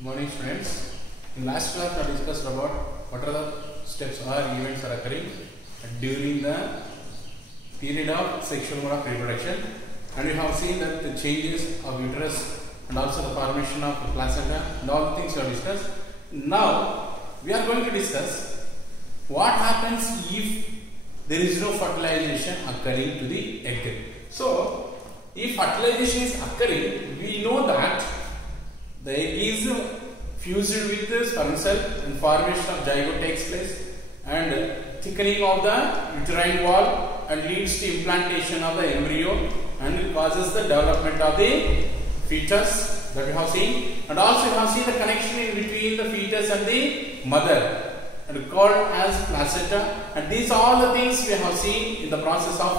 Morning students. In last class I discussed about what are the steps or events are occurring during the period of sexual mode of reproduction, and we have seen that the changes of uterus and also the formation of placenta and all the things we have discussed. Now we are going to discuss what happens if there is no fertilization occurring to the egg. So if fertilization is occurring, we know that the egg is fused with the sperm cell and formation of zygote takes place and thickening of the uterine wall and leads to implantation of the embryo and it causes the development of the fetus that we have seen, and also we have seen the connection in between the fetus and the mother and called as placenta, and these are all the things we have seen in the process of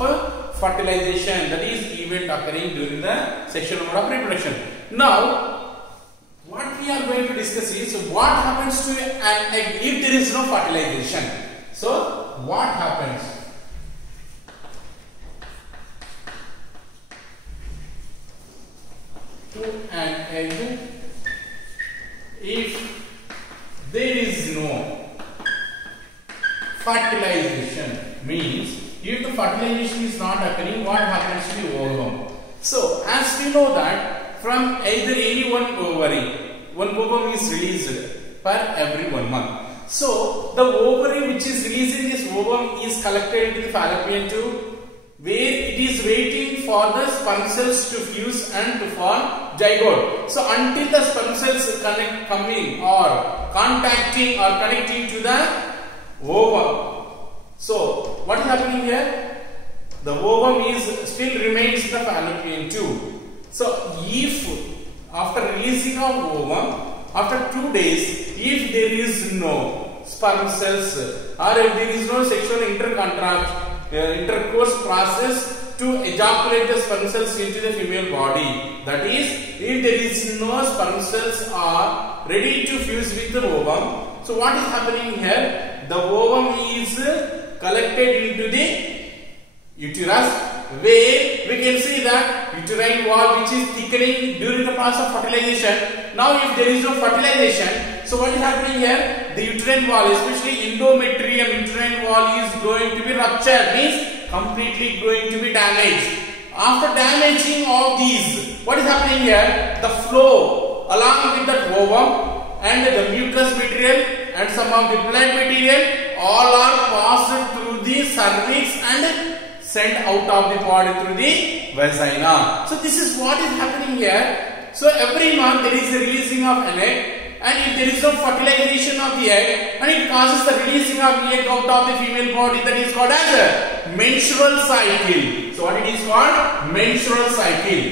fertilization, that is event occurring during the sexual mode of reproduction. Now what we are going to discuss is what happens to an egg if there is no fertilization. So what happens? To an egg if there is no fertilization, means if the fertilization is not occurring, what happens to the ovum? So as we know that from either any one ovum is released per every 1 month. So the ovary which is releasing this ovum is collected into the fallopian tube, where it is waiting for the sperm cells to fuse and to form zygote. So until the sperm cells coming or contacting or connecting to the ovum. So what is happening here? The ovum is still remains in the fallopian tube. So if after releasing of ovum, after 2 days, if there is no sperm cells or if there is no sexual intercourse process to ejaculate the sperm cells into the female body, that is, if there is no sperm cells are ready to fuse with the ovum, so what is happening here? The ovum is collected into the uterus, where we can see that uterine wall which is thickening during the process of fertilization. Now if there is no fertilization, so what is happening here? The uterine wall, especially endometrium uterine wall, is going to be ruptured, means completely going to be damaged. After damaging of these, what is happening here? The flow along with the ovum and the mucous material and some of the blood material all are passed through the cervix and sent out of the body through the vagina. So this is what is happening here. So every month there is a releasing of an egg, and if there is no fertilization of the egg, and it causes the releasing of the egg out of the female body, that is called as a menstrual cycle. So what it is called? Menstrual cycle.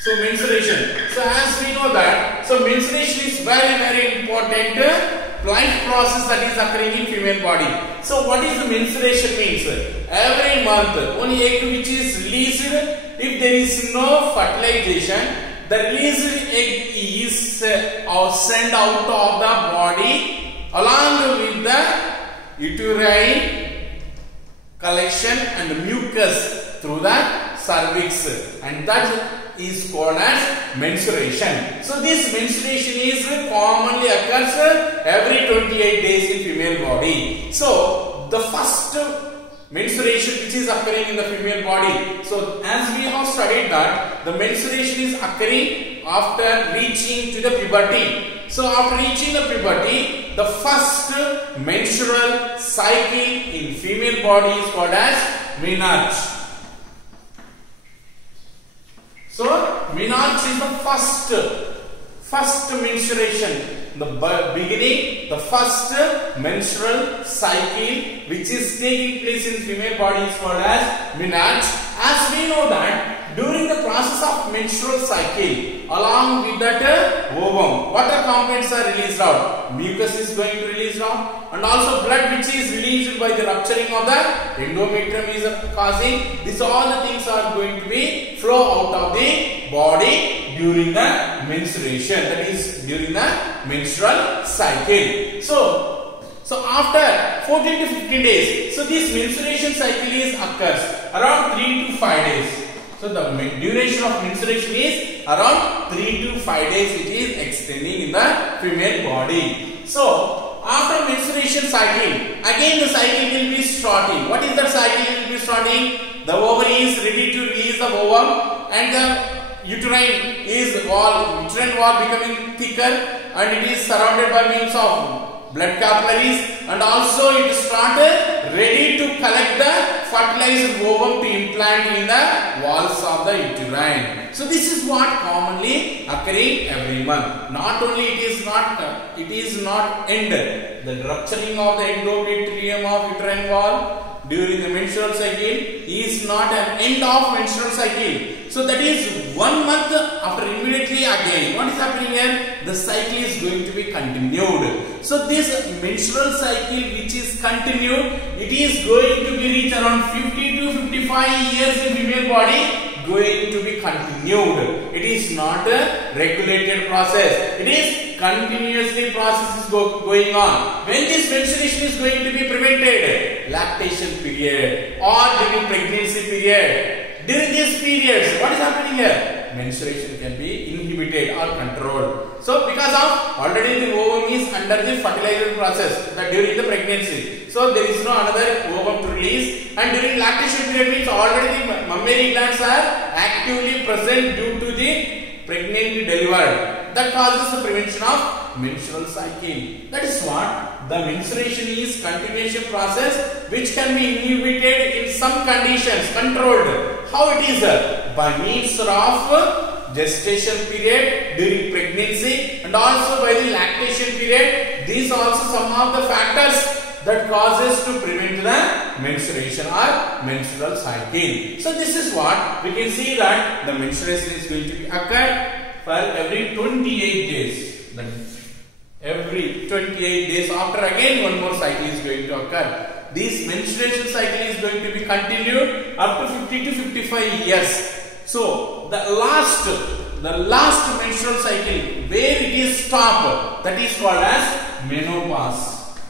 So menstruation. So as we know that, so menstruation is very important life process that is occurring in female body. So what is the menstruation means? Every month one egg which is released, if there is no fertilization, the released egg is sent out of the body along with the uterine collection and mucus through the cervix, and that is called as menstruation. So this menstruation is commonly occurs every 28 days in female body. So the first menstruation which is occurring in the female body. So as we have studied that the menstruation is occurring after reaching to the puberty. So after reaching the puberty, the first menstrual cycle in female body is called as menarche. So menarche is the first menstruation. The beginning, the first menstrual cycle which is taking place in female body is called as menarche. As we know that during the process of menstrual cycle, along with that ovum, what are components are released out? Mucus is going to release out, and also blood which is released by the rupturing of the endometrium is causing. These all the things are going to be flow out of the body during the menstruation, that is during the menstrual cycle. So after 14 to 15 days, so this menstruation cycle is occurs around 3 to 5 days. So the duration of menstruation is around 3 to 5 days. It is extending in the female body. So after menstruation cycle, again the cycle will be starting. What is the cycle will be starting? The ovary is ready to release the ovum, and the uterine wall becoming thicker, and it is surrounded by means of blood capillaries, and also it started ready to collect the fertilized ovum to implant in the walls of the uterine. So this is what commonly occurring every month. Not only it is not end. The rupturing of the endometrium of uterine wall during the menstrual cycle is not an end of menstrual cycle. So that is 1 month after, immediately again what is happening here? The cycle is going to be continued. So this menstrual cycle which is continued, it is going to be reach around 50 to 55 years in female body, going to be continued. It is not a regulated process. It is continuously process is going on. When this menstruation is going to be prevented? Lactation period or during pregnancy period. During these periods, what is happening here? Menstruation can be inhibited or controlled. So because of already the ovum is under the fertilization process during the pregnancy. So there is no another ovum to release, and during lactation period means already the mammary glands are actively present due to the pregnant delivered. That causes the prevention of menstrual cycle. That is what the menstruation is continuation process which can be inhibited in some conditions, controlled. How it is? By means of gestation period, during pregnancy, and also by the lactation period. These are also some of the factors that causes to prevent the menstruation or menstrual cycle. So this is what we can see, that the menstruation is going to be occur for every 28 days. That is, every 28 days after again one more cycle is going to occur. This menstruation cycle is going to be continued up to 50 to 55 years. So the last menstrual cycle where it is stopped, that is called as menopause.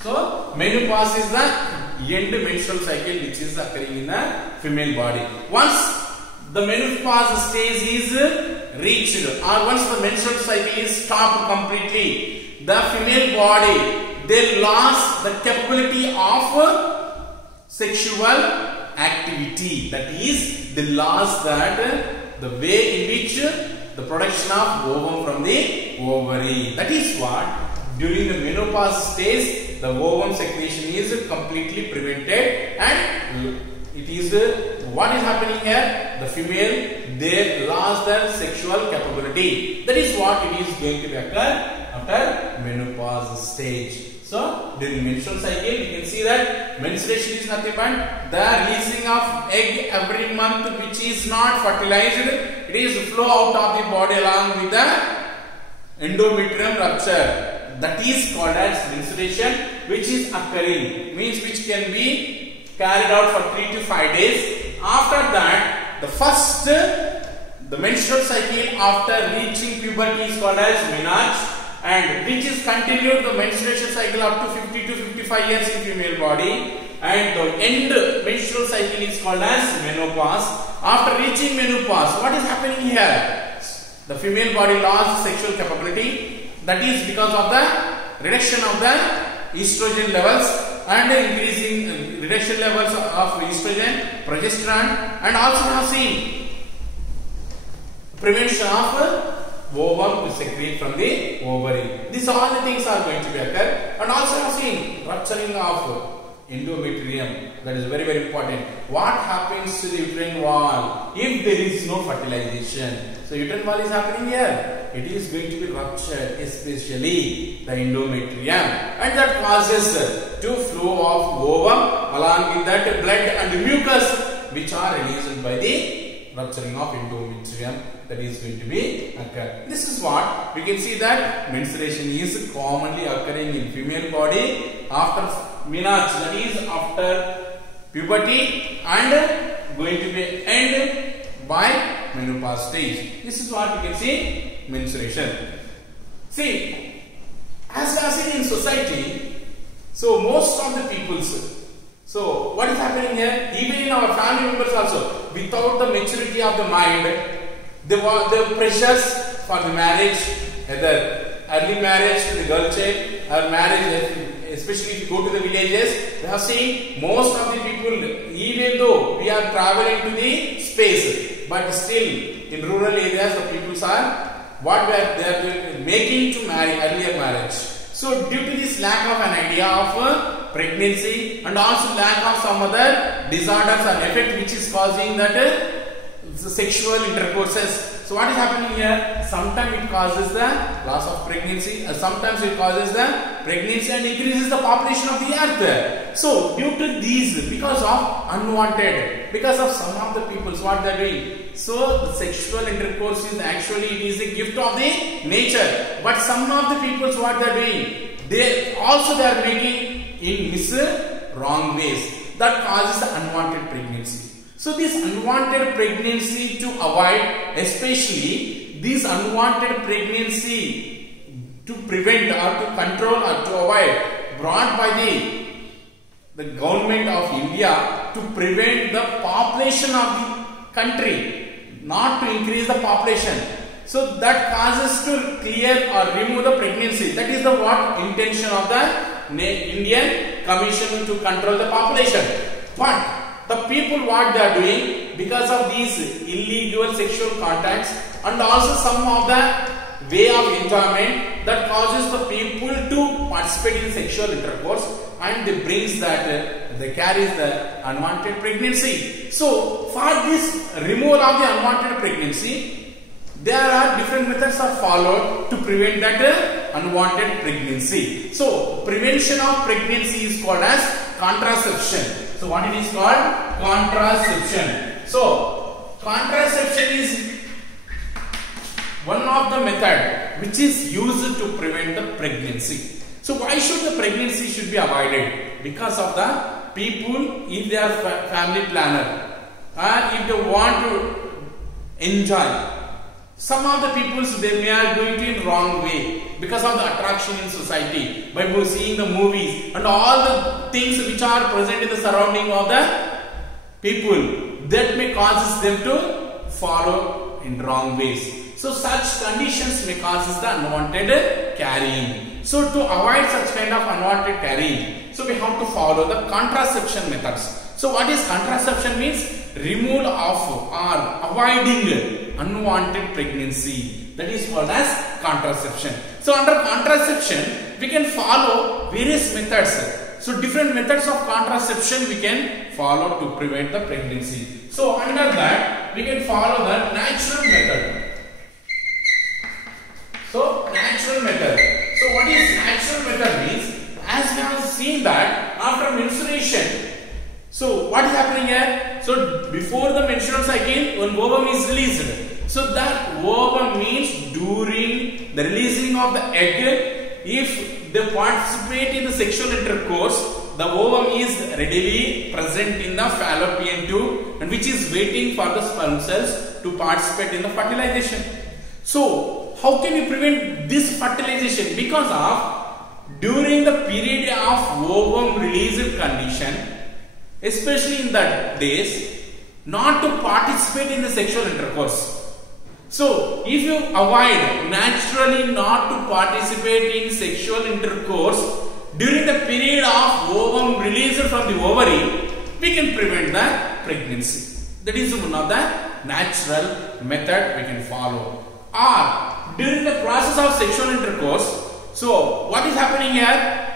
So menopause is the end menstrual cycle which is occurring in the female body. Once the menopause stage is reached, or once the menstrual cycle is stopped completely, the female body, they lost the capability of sexual activity. That is, they lost that the way in which the production of ovum from the ovary. That is what during the menopause stage the ovum secretion is completely prevented, and it is what is happening here? The female, they lost their sexual capability. That is what it is going to be occur after menopause stage. So during menstrual cycle, you can see that menstruation is nothing but the releasing of egg every month which is not fertilized. It is flow out of the body along with the endometrium rupture. That is called as menstruation, which is occurring, means which can be carried out for 3 to 5 days. After that, the menstrual cycle after reaching puberty is called as menarche, and which is continued the menstruation cycle up to 50 to 55 years in female body, and the end menstrual cycle is called as menopause. After reaching menopause, what is happening here? The female body lost sexual capability. That is because of the reduction of the estrogen levels and increasing reduction levels of estrogen, progesterone, and also have seen prevention of ovum to secrete from the ovary. These all the things are going to be occur, and also have seen rupturing of endometrium. That is very, very important. What happens to the uterine wall if there is no fertilization? So uterine wall is happening here. It is going to be ruptured, especially the endometrium, and that causes to flow of ovum along with that blood and mucus which are released by the rupturing of endometrium. That is going to be occur. This is what we can see, that menstruation is commonly occurring in female body after menarche, that is after puberty, and going to be end by menopause stage. This is what we can see menstruation. See, as we are seeing in society, so most of the peoples, So what is happening here? Even in our family members also, without the maturity of the mind, the pressures for the marriage, either early marriage to the girl child or marriage, especially if you go to the villages, we have seen most of the people, even though we are traveling to the space, but still in rural areas the people are they are making to marry earlier marriage. So due to this lack of an idea of pregnancy and also lack of some other disorders or effect which is causing that the sexual intercourses. So what is happening here? Sometimes it causes the loss of pregnancy, sometimes it causes the pregnancy and increases the population of the earth. So due to these, because of unwanted, because of some of the people, what they are doing. So the sexual intercourse is actually, it is a gift of the nature. But some of the people, what they are doing, they are making in wrong ways. That causes the unwanted pregnancy. So this unwanted pregnancy to avoid, especially this unwanted pregnancy to prevent or to control or to avoid, brought by the government of India to prevent the population of the country, not to increase the population. So that causes to clear or remove the pregnancy. That is the what intention of the Indian Commission to control the population. But the people, what they are doing, because of these illegal sexual contacts and also some of the way of enjoyment, that causes the people to participate in sexual intercourse and they brings that they carries the unwanted pregnancy. So for this removal of the unwanted pregnancy, there are different methods are followed to prevent that unwanted pregnancy. So prevention of pregnancy is called as contraception. So what it is called? Contraception. So contraception is one of the method which is used to prevent the pregnancy. So why should the pregnancy should be avoided? Because of the people, if they are family planner or if they want to enjoy, some of the people they are doing it in wrong way because of the attraction in society, by seeing the movies and all the things which are present in the surrounding of the people, that may causes them to follow in wrong ways. So such conditions may causes the unwanted carrying. So to avoid such kind of unwanted carrying, so we have to follow the contraception methods. So what is contraception means? Removal of or avoiding unwanted pregnancy. That is called as contraception. So under contraception, we can follow various methods. So different methods of contraception we can follow to prevent the pregnancy. So under that, we can follow the natural method. So natural method. So what is natural method means? As we have seen that after menstruation, so what is happening here? So before the menstrual cycle, when ovum is released. So that ovum means during the releasing of the egg, if they participate in the sexual intercourse, the ovum is readily present in the fallopian tube and which is waiting for the sperm cells to participate in the fertilization. So how can we prevent this fertilization? Because of during the period of ovum released condition, especially in that days, not to participate in the sexual intercourse. So if you avoid naturally not to participate in sexual intercourse during the period of ovum released from the ovary, we can prevent the pregnancy. That is one of the natural method we can follow. Or during the process of sexual intercourse, so what is happening here?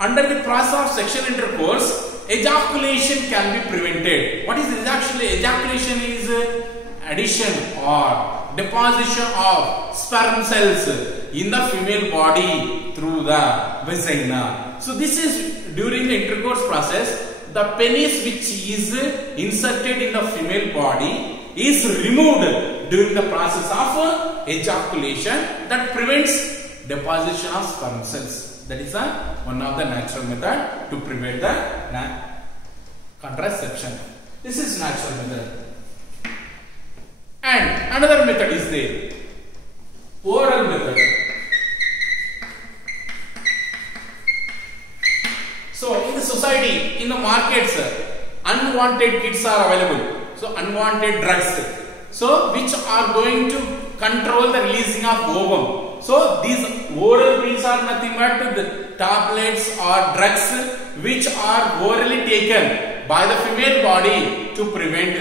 Under the process of sexual intercourse, ejaculation can be prevented. What is ejaculation? Ejaculation is addition or deposition of sperm cells in the female body through the vagina. So this is during the intercourse process, the penis which is inserted in the female body is removed during the process of ejaculation, that prevents deposition of sperm cells. That is one of the natural method to prevent the contraception. This is natural method. And another method is there, oral method. So in the society, in the markets, unwanted kits are available. So unwanted drugs, so which are going to control the releasing of ovum. So these oral pills are nothing but the tablets or drugs which are orally taken by the female body to prevent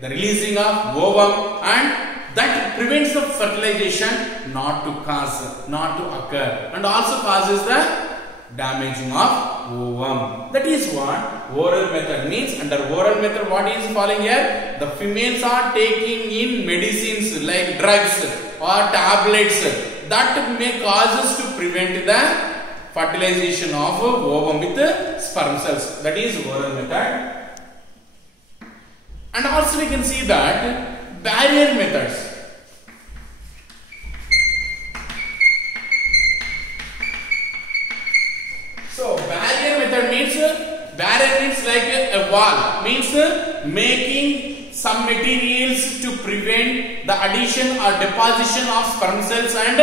the releasing of ovum, and that prevents the fertilization not to occur, and also causes the damaging of ovum. That is what oral method means. Under oral method, what is following here? The females are taking in medicines like drugs or tablets that may cause us to prevent the fertilization of ovum with the sperm cells. That is oral method. And also we can see that barrier methods. So barrier method means like a wall, means making some materials to prevent the addition or deposition of sperm cells and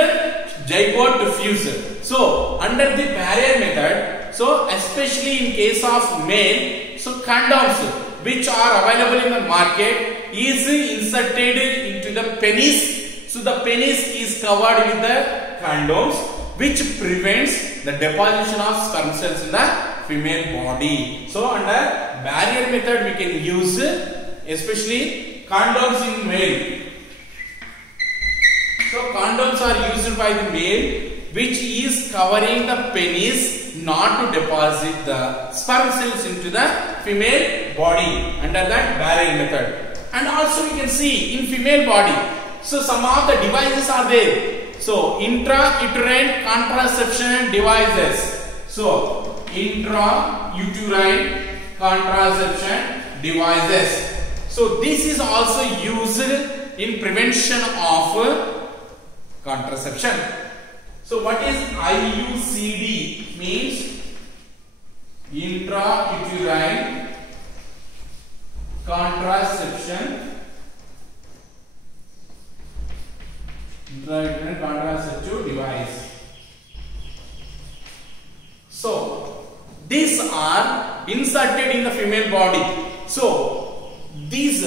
zygote to fuse. So under the barrier method, so especially in case of male, so condoms which are available in the market is inserted into the penis. So the penis is covered with the condoms, which prevents the deposition of sperm cells in the female body. So under barrier method we can use especially condoms in male. So condoms are used by the male, which is covering the penis not to deposit the sperm cells into the female body under that barrier method. And also we can see in female body, so some of the devices are there. So intrauterine contraception devices. So intrauterine contraception devices. So this is also used in prevention of contraception. So what is IUCD? Means intrauterine contraception. Intrauterine contraceptive device. So these are inserted in the female body. So these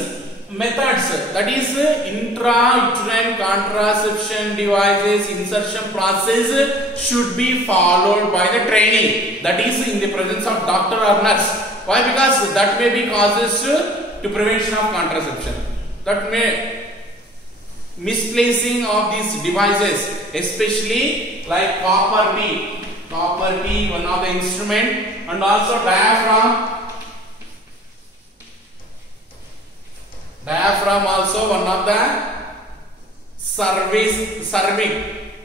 methods, that is intrauterine contraception devices insertion process, should be followed by the training, that is in the presence of doctor or nurse. Why? Because that may be causes to prevention of contraception. That may misplacing of these devices, especially like copper T, one of the instrument, and also diaphragm also one of the cervix.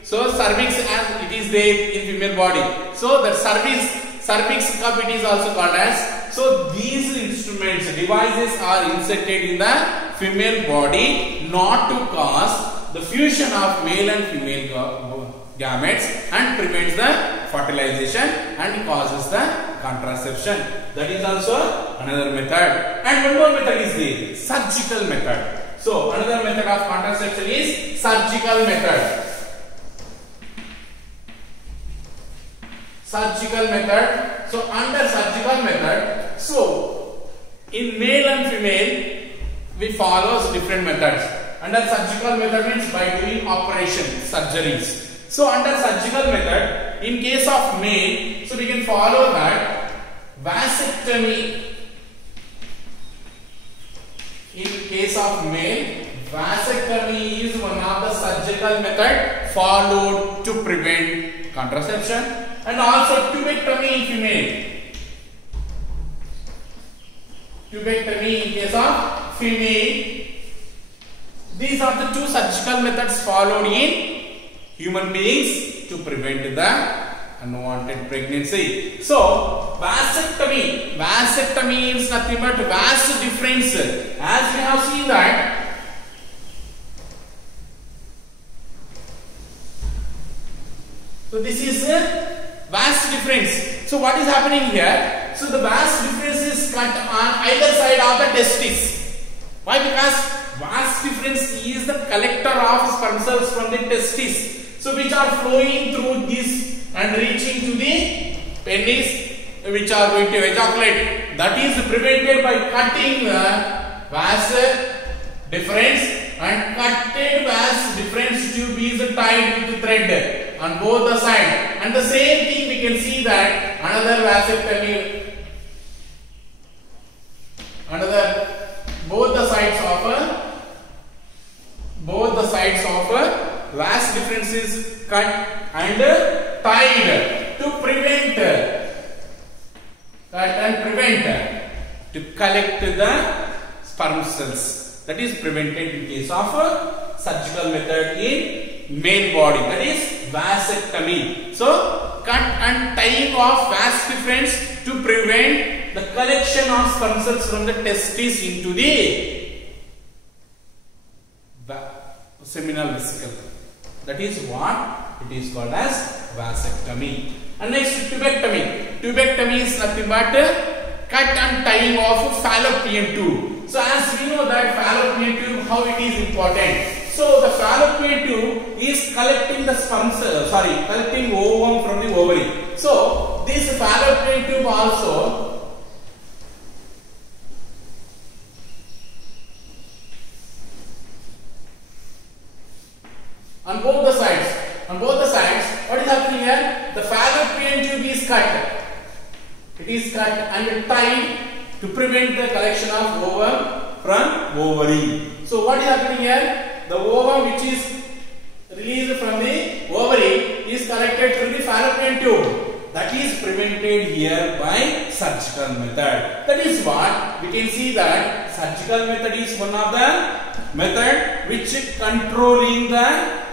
So cervix as it is there in female body. So the cervix cup it is also called as. So these instruments, devices are inserted in the female body not to cause the fusion of male and female gametes and prevents the fertilization and causes the contraception. That is also another method. And one more method is the surgical method. So another method of contraception is surgical method. Surgical method. So under surgical method, so in male and female we follow different methods. Under surgical method means by doing operation, surgeries. So under surgical method, in case of male, so we can follow that vasectomy. In case of male, vasectomy is one of the surgical method followed to prevent contraception, and also tubectomy in female. Tubectomy in case of female. These are the two surgical methods followed in human beings to prevent the unwanted pregnancy. So vasectomy is nothing but vas difference. As we have seen that so this is a vas difference. So what is happening here? So the vas difference is cut on either side of the testis. Why? Because vas difference is the collector of sperm cells from the testis. So which are flowing through this and reaching to the penis which are going to ejaculate. That is prevented by cutting the vas deferens, and cutted vas deferens tube is tied with thread on both the sides. And the same thing we can see that another vasectomy, both the sides of vas deferens is cut and tied to prevent to collect the sperm cells. That is prevented in case of surgical method in male body, that is vasectomy. So cut and tying of vas deferens to prevent the collection of sperm cells from the testis into the seminal vesicle. That is what it is called as vasectomy. And next, tubectomy. Tubectomy is nothing but cut and tying of fallopian tube. So as we know that fallopian tube, how it is important. So the fallopian tube is collecting the collecting ovum from the ovary. So this fallopian tube also on both the sides, what is happening here? The fallopian tube is cut. It is cut and tied to prevent the collection of ovum from ovary. So what is happening here? The ovum which is released from the ovary is collected through the fallopian tube. That is prevented here by surgical method. That is what we can see that surgical method is one of the method which controlling the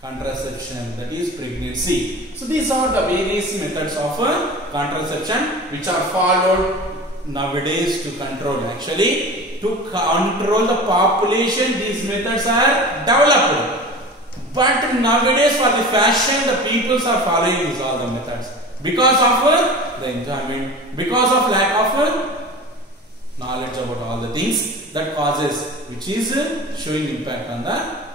contraception, that is pregnancy. So these are the various methods of contraception which are followed nowadays to control. Actually, to control the population, these methods are developed. But nowadays, for the fashion, the peoples are following these all the methods because of the enjoyment, because of lack of knowledge about all the things that causes, which is showing impact on the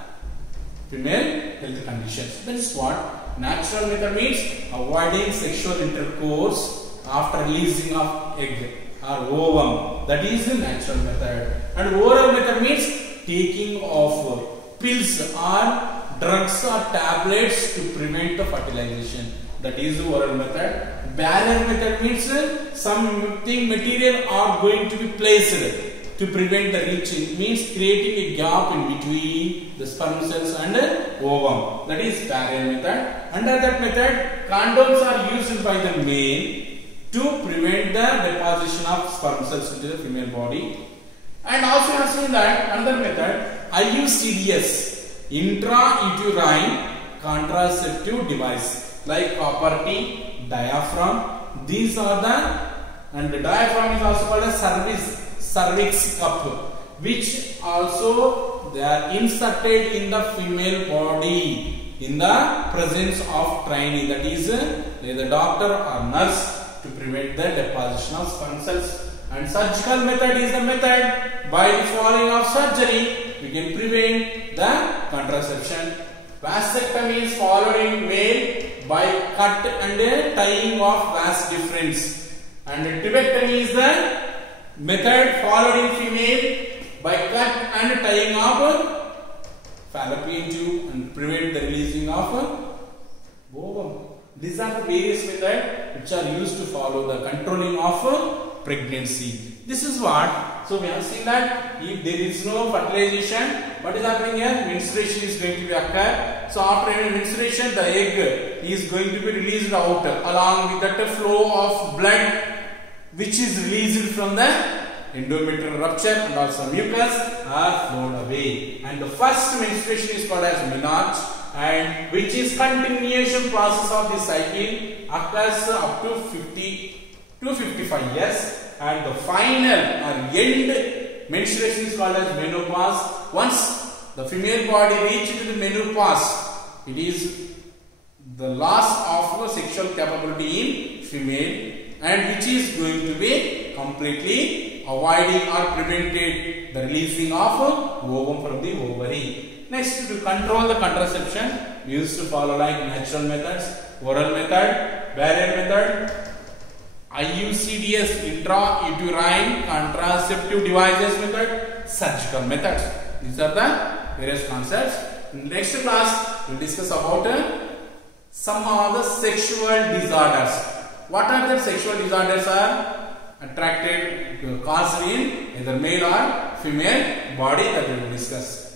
female health conditions. That is what natural method means: avoiding sexual intercourse after releasing of egg or ovum. That is the natural method. And oral method means taking of pills or drugs or tablets to prevent the fertilization. That is the oral method. Barrier method means something material are going to be placed to prevent the reaching, means creating a gap in between the sperm cells and ovum. That is barrier method. Under that method, condoms are used by the male to prevent the deposition of sperm cells into the female body. And also I have seen that another method, IUCDs, intrauterine contraceptive device, like copper T, diaphragm. These are the, and the diaphragm is also called a cervix cup, which also they are inserted in the female body in the presence of trainee, that is either doctor or nurse, to prevent the deposition of sperm cells. And surgical method is the method by the following of surgery we can prevent the contraception. Vasectomy is followed in male by cut and tying of vas deferens, and tubectomy is the method followed in female by cut and tying of fallopian tube and prevent the releasing of ovum. These are the various methods which are used to follow the controlling of pregnancy. This is what, so we have seen that if there is no fertilization, what is happening here? Menstruation is going to be occur. So after menstruation, the egg is going to be released out along with that flow of blood which is released from the endometrial rupture, and also mucus are flowed away. And the first menstruation is called as menarche, and which is continuation process of the cycle, occurs up to 50 to 55 years. And the final or end menstruation is called as menopause. Once the female body reaches the menopause, it is the loss of sexual capability in female, and which is going to be completely avoiding or prevented the releasing of ovum from the ovary. Next, to control the contraception, we used to follow like natural methods, oral method, barrier method, IUCDs, intrauterine contraceptive devices method, surgical methods. These are the various concepts. In next class, we will discuss about some of the sexual disorders. What are the sexual disorders are attracted caused in either male or female body, that we will discuss.